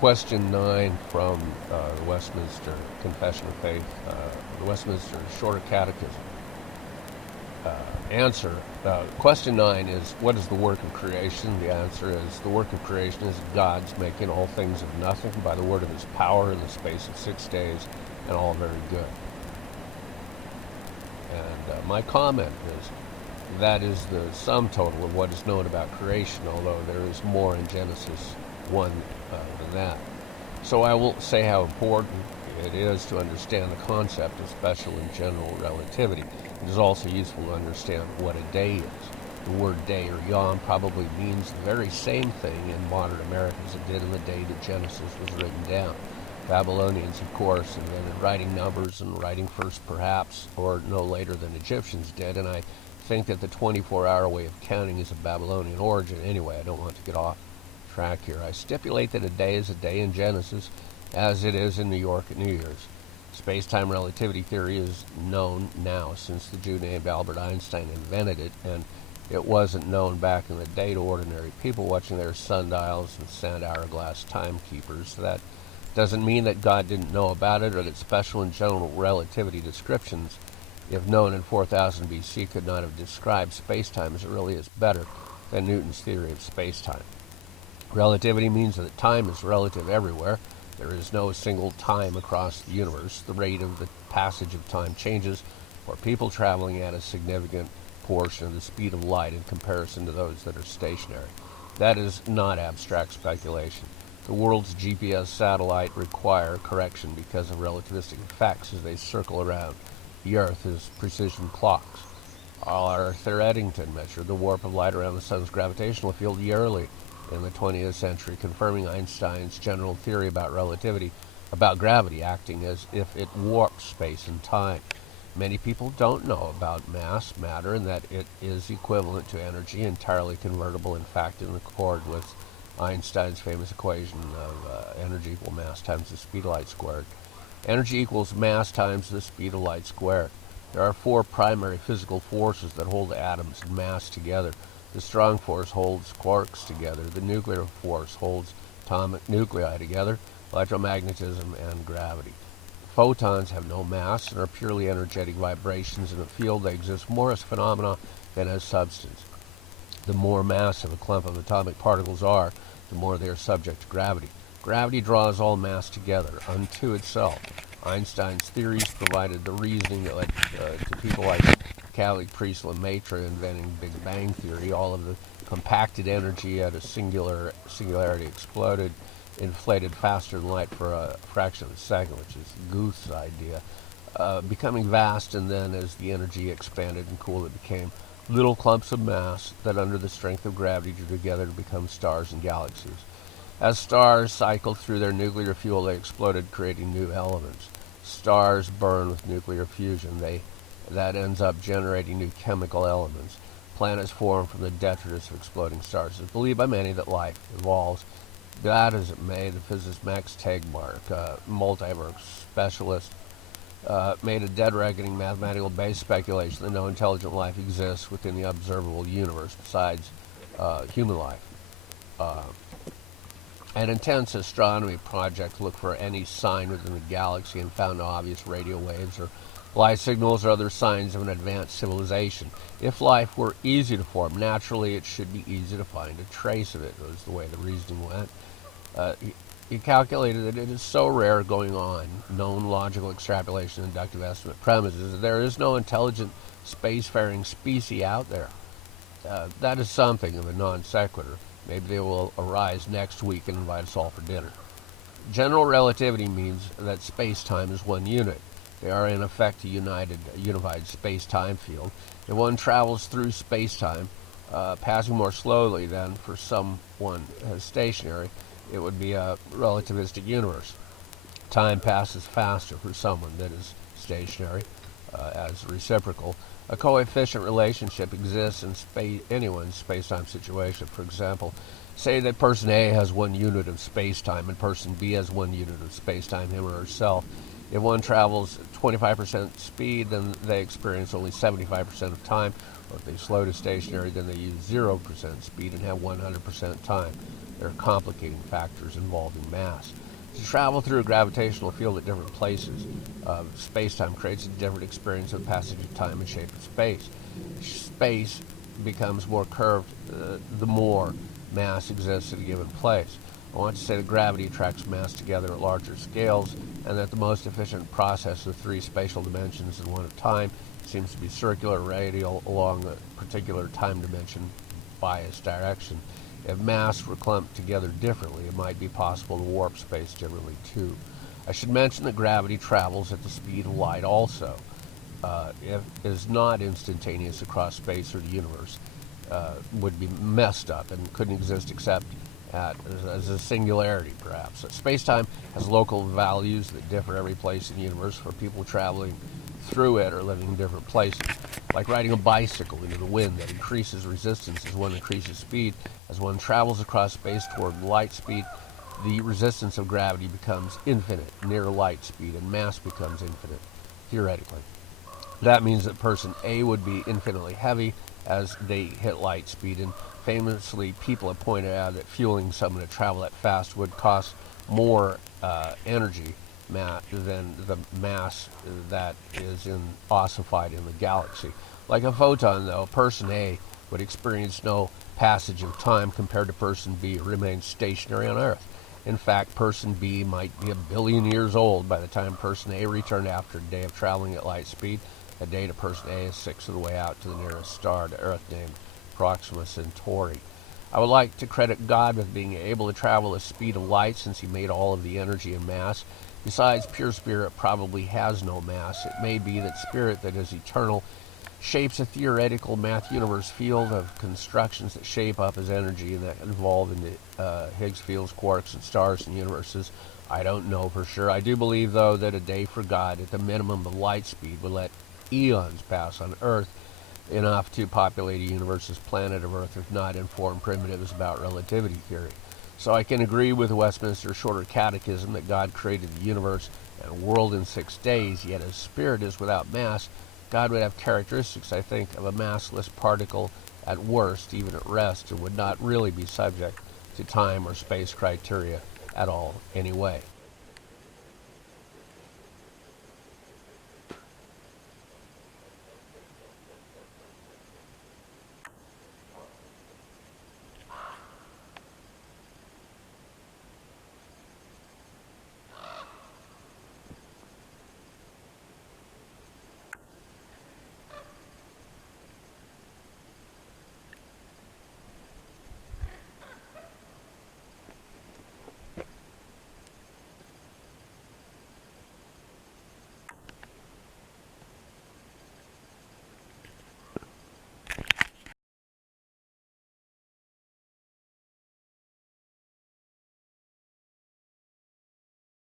Question 9 from the Westminster Confession of Faith, the Westminster Shorter Catechism. Question 9 is, what is the work of creation? The answer is, the work of creation is God's making all things of nothing by the word of his power in the space of 6 days, and all very good. And my comment is, that is the sum total of what is known about creation, although there is more in Genesis 1 than that. So I will say how important it is to understand the concept of special and general relativity. It is also useful to understand what a day is. The word day or yom probably means the very same thing in modern America as it did in the day that Genesis was written down. Babylonians, of course, invented writing numbers and writing first perhaps, or no later than Egyptians did, and I think that the 24-hour way of counting is of Babylonian origin. Anyway, I don't want to get off track here. I stipulate that a day is a day in Genesis, as it is in New York at New Year's. Space-time relativity theory is known now since the Jew named Albert Einstein invented it, and it wasn't known back in the day to ordinary people watching their sundials and sand hourglass timekeepers. That doesn't mean that God didn't know about it, or that special and general relativity descriptions, if known in 4000 BC, could not have described space-time as it really is better than Newton's theory of space-time. Relativity means that time is relative everywhere. There is no single time across the universe. The rate of the passage of time changes for people traveling at a significant portion of the speed of light in comparison to those that are stationary. That is not abstract speculation. The world's GPS satellite require correction because of relativistic effects as they circle around the Earth as precision clocks. Our Arthur Eddington measured the warp of light around the sun's gravitational field yearly in the 20th century, confirming Einstein's general theory about relativity, about gravity acting as if it warps space and time. Many people don't know about mass, matter, and that it is equivalent to energy, entirely convertible, in fact, in accord with Einstein's famous equation of energy equal mass times the speed of light squared. Energy equals mass times the speed of light squared. There are 4 primary physical forces that hold atoms and mass together. The strong force holds quarks together. The nuclear force holds atomic nuclei together, electromagnetism, and gravity. Photons have no mass and are purely energetic vibrations in a field. They exist more as phenomena than as substance. The more massive a clump of atomic particles are, the more they are subject to gravity. Gravity draws all mass together unto itself. Einstein's theories provided the reasoning that led to people like Catholic priest Lemaitre inventing Big Bang theory. All of the compacted energy at a singularity exploded, inflated faster than light for a fraction of a second, which is Guth's idea, becoming vast, and then as the energy expanded and cooled, it became little clumps of mass that under the strength of gravity drew together to become stars and galaxies. As stars cycled through their nuclear fuel, they exploded, creating new elements. Stars burn with nuclear fusion. That ends up generating new chemical elements. Planets form from the detritus of exploding stars. It is believed by many that life evolves. That as it may, the physicist Max Tegmark, multiverse specialist, made a dead-reckoning mathematical-based speculation that no intelligent life exists within the observable universe besides human life. An intense astronomy project looked for any sign within the galaxy and found no obvious radio waves or light signals or other signs of an advanced civilization. If life were easy to form, naturally it should be easy to find a trace of it, was the way the reasoning went. He calculated that it is so rare going on, known logical extrapolation, inductive estimate premises, that there is no intelligent spacefaring species out there. That is something of a non sequitur. Maybe they will arise next week and invite us all for dinner. General relativity means that space-time is one unit. They are in effect a unified space-time field. If one travels through space-time, passing more slowly than for someone stationary, it would be a relativistic universe. Time passes faster for someone that is stationary, as reciprocal. A coefficient relationship exists in anyone's space-time situation. For example, say that person A has 1 unit of space-time and person B has 1 unit of space-time, him or herself. If one travels 25% speed, then they experience only 75% of time. Or if they slow to stationary, then they use 0% speed and have 100% time. There are complicating factors involving mass. To travel through a gravitational field at different places of space-time creates a different experience of passage of time and shape of space. Space becomes more curved the more mass exists at a given place. I want to say that gravity attracts mass together at larger scales, and that the most efficient process of three spatial dimensions and one of time seems to be circular, radial, along a particular time dimension bias direction. If mass were clumped together differently, it might be possible to warp space differently too. I should mention that gravity travels at the speed of light also. It is not instantaneous across space or the universe. Would be messed up and couldn't exist except as a singularity, perhaps. Space-time has local values that differ every place in the universe for people traveling through it or living in different places. Like riding a bicycle into the wind that increases resistance as one increases speed. As one travels across space toward light speed, the resistance of gravity becomes infinite near light speed, and mass becomes infinite, theoretically. That means that person A would be infinitely heavy as they hit light speed, and famously people have pointed out that fueling someone to travel that fast would cost more energy than the mass that is ossified in the galaxy. Like a photon, though, person A would experience no passage of time compared to person B who remains stationary on Earth. In fact, person B might be 1 billion years old by the time person A returned after a day of traveling at light speed. A day to person A is 1/6 of the way out to the nearest star to Earth, named Proxima Centauri. I would like to credit God with being able to travel the speed of light, since he made all of the energy and mass. Besides, pure spirit probably has no mass. It may be that spirit that is eternal shapes a theoretical math universe field of constructions that shape up as energy and that involve in the Higgs fields, quarks, and stars and universes. I don't know for sure. I do believe, though, that a day for God at the minimum of light speed would let eons pass on Earth, enough to populate a universe's planet of Earth, if not inform primitives about relativity theory. So I can agree with the Westminster Shorter Catechism that God created the universe and world in 6 days, yet as spirit is without mass, God would have characteristics, I think, of a massless particle at worst, even at rest, and would not really be subject to time or space criteria at all anyway.